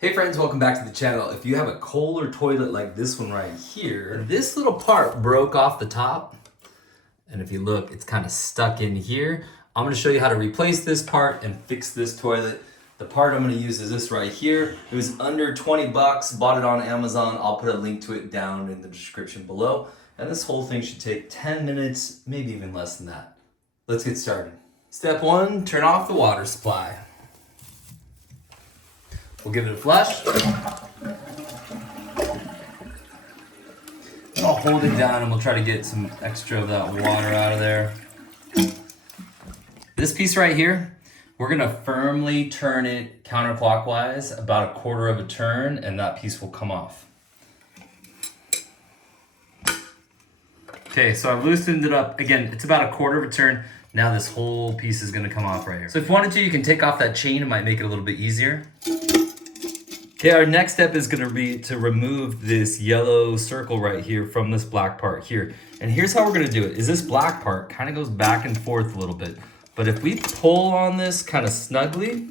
Hey friends, welcome back to the channel. If you have a Kohler toilet like this one right here, this little part broke off the top. And if you look, it's kind of stuck in here. I'm gonna show you how to replace this part and fix this toilet. The part I'm gonna use is this right here. It was under 20 bucks, bought it on Amazon. I'll put a link to it down in the description below. And this whole thing should take 10 minutes, maybe even less than that. Let's get started. Step one, turn off the water supply. We'll give it a flush. And I'll hold it down and we'll try to get some extra of that water out of there. This piece right here, we're gonna firmly turn it counterclockwise, about a quarter of a turn, and that piece will come off. Okay, so I've loosened it up. Again, it's about a quarter of a turn. Now this whole piece is gonna come off right here. So if you wanted to, you can take off that chain. It might make it a little bit easier. Okay, our next step is gonna be to remove this yellow circle right here from this black part here. And here's how we're gonna do it, is this black part kind of goes back and forth a little bit. But if we pull on this kind of snugly,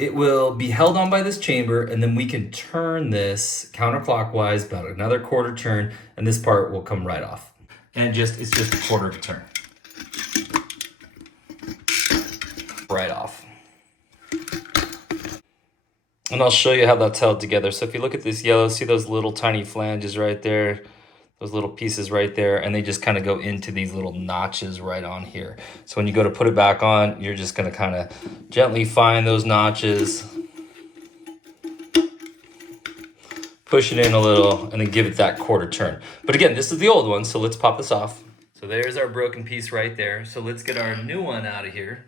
it will be held on by this chamber, and then we can turn this counterclockwise about another quarter turn, and this part will come right off. And it's just a quarter of a turn. Right off. And I'll show you how that's held together. So if you look at this yellow, see those little tiny flanges right there, those little pieces right there, and they just kind of go into these little notches right on here. So when you go to put it back on, you're just gonna kind of gently find those notches, push it in a little, and then give it that quarter turn. But again, this is the old one, so let's pop this off. So there's our broken piece right there. So let's get our new one out of here.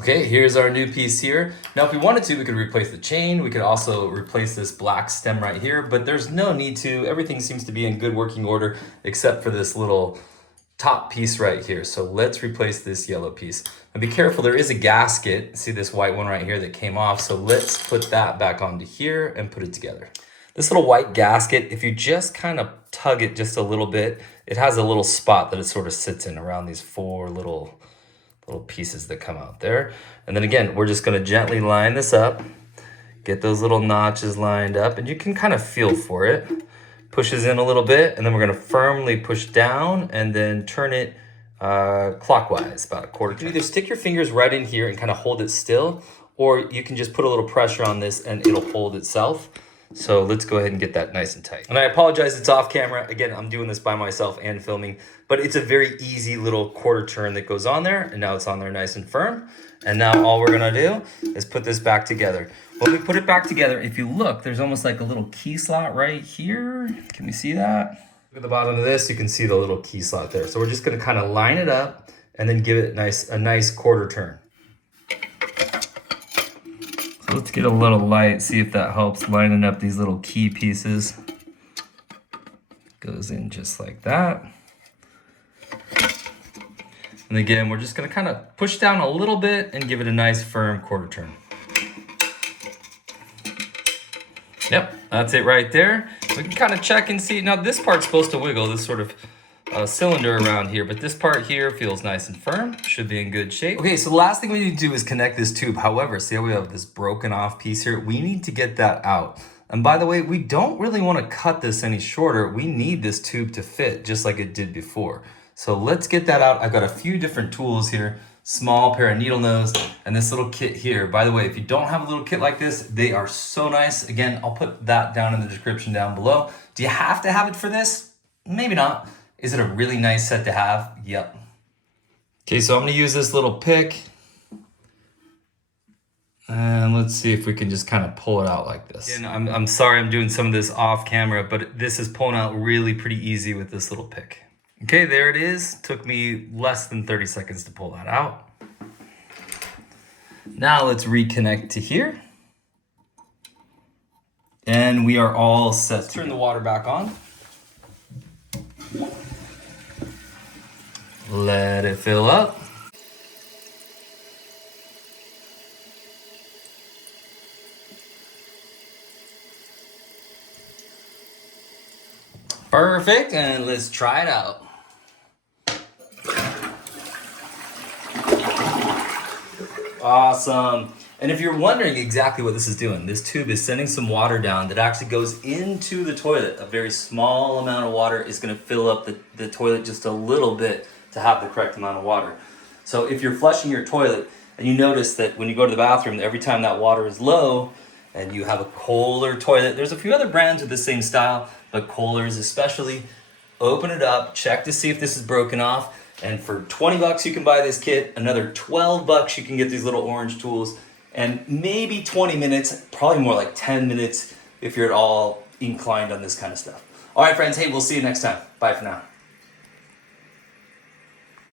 Okay, here's our new piece here. Now, if we wanted to, we could replace the chain. We could also replace this black stem right here, but there's no need to. Everything seems to be in good working order, except for this little top piece right here. So let's replace this yellow piece. And be careful, there is a gasket. See this white one right here that came off. So let's put that back onto here and put it together. This little white gasket, if you just kind of tug it just a little bit, it has a little spot that it sort of sits in around these four little pieces that come out there. And then again, we're just gonna gently line this up, get those little notches lined up, and you can kind of feel for it. Pushes in a little bit, and then we're gonna firmly push down and then turn it clockwise, about a quarter turn. You can either stick your fingers right in here and kind of hold it still, or you can just put a little pressure on this and it'll hold itself. So let's go ahead and get that nice and tight. And I apologize, it's off camera. Again, I'm doing this by myself and filming, but it's a very easy little quarter turn that goes on there, and now it's on there nice and firm. And now all we're gonna do is put this back together. When we put it back together, if you look, there's almost like a little key slot right here. Can we see that? Look at the bottom of this, you can see the little key slot there. So we're just gonna kind of line it up and then give it a nice quarter turn. Let's get a little light, see if that helps lining up these little key pieces. Goes in just like that. And again, we're just gonna kind of push down a little bit and give it a nice firm quarter turn. Yep, that's it right there. We can kind of check and see. Now this part's supposed to wiggle, this sort of cylinder around here, but this part here feels nice and firm, should be in good shape. Okay, so the last thing we need to do is connect this tube. However, see how we have this broken off piece here? We need to get that out. And by the way, we don't really want to cut this any shorter. We need this tube to fit just like it did before. So let's get that out. I've got a few different tools here, small pair of needle nose, and this little kit here. By the way, if you don't have a little kit like this, they are so nice. Again, I'll put that down in the description down below. Do you have to have it for this? Maybe not. Is it a really nice set to have? Yep. Okay, so I'm gonna use this little pick. And let's see if we can just kind of pull it out like this. And I'm sorry I'm doing some of this off camera, but this is pulling out really pretty easy with this little pick. Okay, there it is. Took me less than 30 seconds to pull that out. Now let's reconnect to here. And we are all set. Let's turn the water back on. Let it fill up. Perfect, and let's try it out. Awesome. And if you're wondering exactly what this is doing, this tube is sending some water down that actually goes into the toilet. A very small amount of water is going to fill up the toilet just a little bit to have the correct amount of water. So if you're flushing your toilet and you notice that when you go to the bathroom, every time that water is low and you have a Kohler toilet, there's a few other brands with the same style, but Kohler's especially, open it up, check to see if this is broken off. And for 20 bucks, you can buy this kit. Another 12 bucks, you can get these little orange tools. And maybe 20 minutes, probably more like 10 minutes if you're at all inclined on this kind of stuff. All right, friends, hey, we'll see you next time. Bye for now.